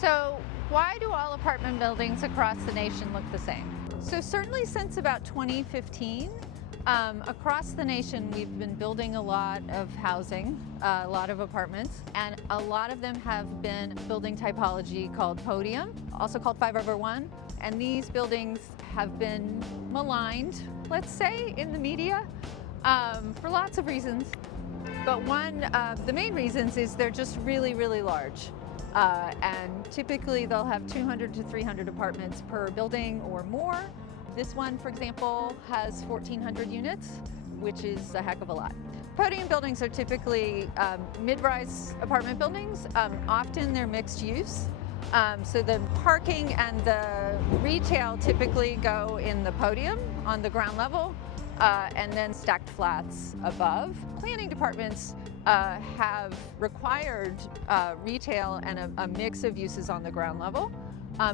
So why do all apartment buildings across the nation look the same? So certainly since about 2015, across the nation we've been building a lot of housing, a lot of apartments, and a lot of them have been building typology called podium, also called 5/1. And these buildings have been maligned, let's say, in the media for lots of reasons. But one of the main reasons is they're just really, really large. And typically they'll have 200 to 300 apartments per building or more. This one, for example, has 1,400 units, which is a heck of a lot. Podium buildings are typically mid-rise apartment buildings. Often they're mixed use. So the parking and the retail typically go in the podium on the ground level, and then stacked flats above. Planning departments have required retail and a mix of uses on the ground level.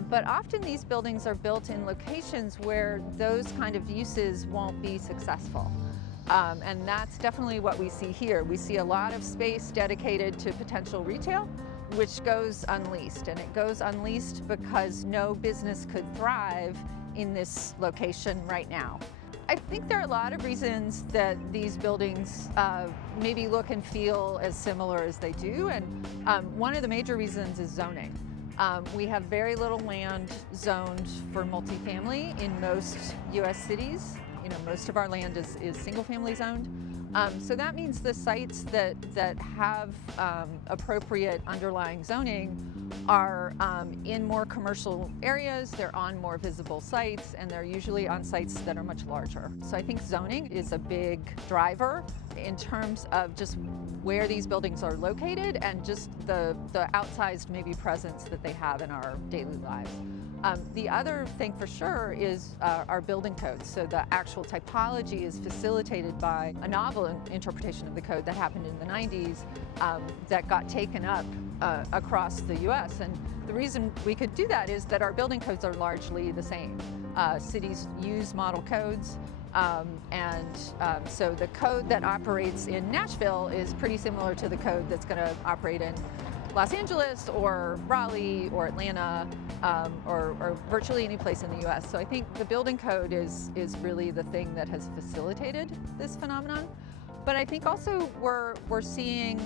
But often these buildings are built in locations where those kind of uses won't be successful. And that's definitely what we see here. We see a lot of space dedicated to potential retail, which goes unleased. And it goes unleased because no business could thrive in this location right now. I think there are a lot of reasons that these buildings maybe look and feel as similar as they do. And one of the major reasons is zoning. We have very little land zoned for multifamily in most US cities. You know, most of our land is single family zoned. So that means the sites that have appropriate underlying zoning are in more commercial areas, they're on more visible sites, and they're usually on sites that are much larger. So I think zoning is a big driver in terms of just where these buildings are located and just the outsized maybe presence that they have in our daily lives. The other thing for sure is our building codes. So the actual typology is facilitated by a novel interpretation of the code that happened in the 90s that got taken up across the US. And the reason we could do that is that our building codes are largely the same. Cities use model codes. So the code that operates in Nashville is pretty similar to the code that's going to operate in Los Angeles or Raleigh or Atlanta or virtually any place in the US. So I think the building code is really the thing that has facilitated this phenomenon. But I think also we're seeing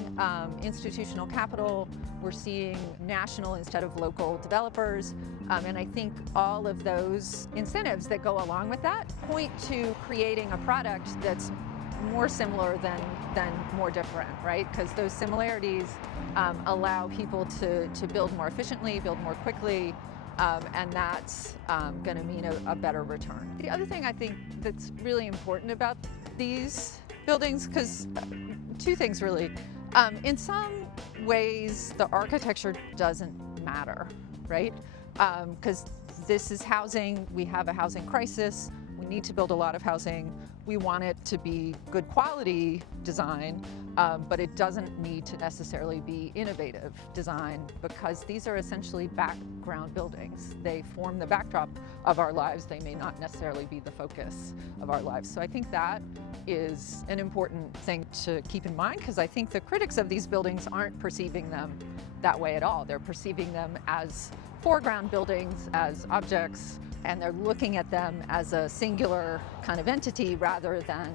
institutional capital, we're seeing national instead of local developers, and I think all of those incentives that go along with that point to creating a product that's more similar than more different, right? Because those similarities allow people to build more efficiently, build more quickly, and that's going to mean a better return. The other thing I think that's really important about these buildings, because two things really. In some ways, the architecture doesn't matter, right? Because this is housing, we have a housing crisis, we need to build a lot of housing. We want it to be good quality design, but it doesn't need to necessarily be innovative design because these are essentially background buildings. They form the backdrop of our lives. They may not necessarily be the focus of our lives. So I think that is an important thing to keep in mind because I think the critics of these buildings aren't perceiving them that way at all. They're perceiving them as foreground buildings, as objects, and they're looking at them as a singular kind of entity rather than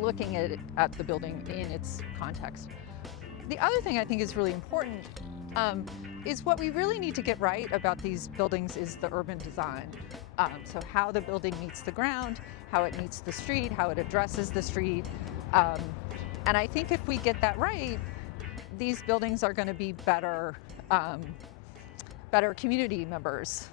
looking at the building in its context. The other thing I think is really important is what we really need to get right about these buildings is the urban design. So how the building meets the ground, how it meets the street, how it addresses the street. And I think if we get that right, these buildings are going to be better community members